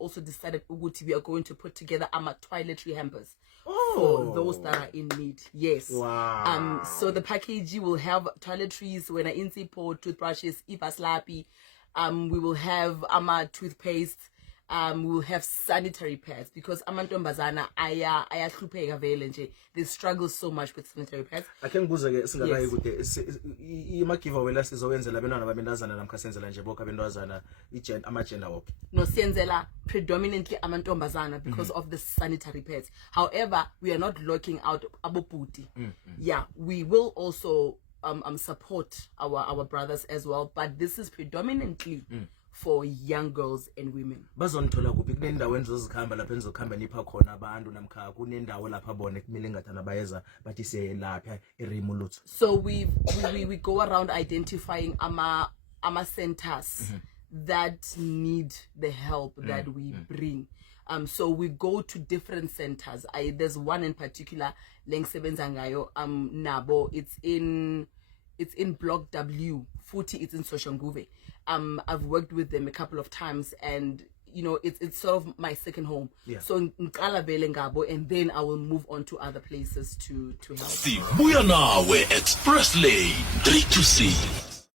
also decided ukuthi we are going to put together toiletry hampers for those that are in need. Yes. Wow. So the package will have toiletries, when I insipho, toothbrushes, ipaslapi. We will have toothpaste. We will have sanitary pads because amantombazana ayahlupheka vele nje. They struggle so much with sanitary pads. Ake ngibuze ke singakayi kude ima giveaway la sizowenzela abantwana babentazana namkha senzela nje bokho abentazana ama-gender wonke. No, siyenzela predominantly amantombazana because of the sanitary pads. However, we are not locking out abobhuti. Yeah, we will also support our brothers as well, but this is predominantly for young girls and women. Bazonithola kuphi kunendawo enzozikhamba lapha enizokhamba nipha khona abantu namkha kunendawo lapha bona kumele ngathana bayeza bathi siyelapha eRimulutho? So we go around identifying ama centers that need the help that we bring. So we go to different centers. There's one in particular, Lengsebenza ngayo, Nabo. It's in Block W. Futhi, it's in Soshanguve. I've worked with them a couple of times, and you know, it's sort of my second home. Yeah. So Nkala Vele Ngabo, and then I will move on to other places to help. Sibuya nawe Express Lane 3 to 6.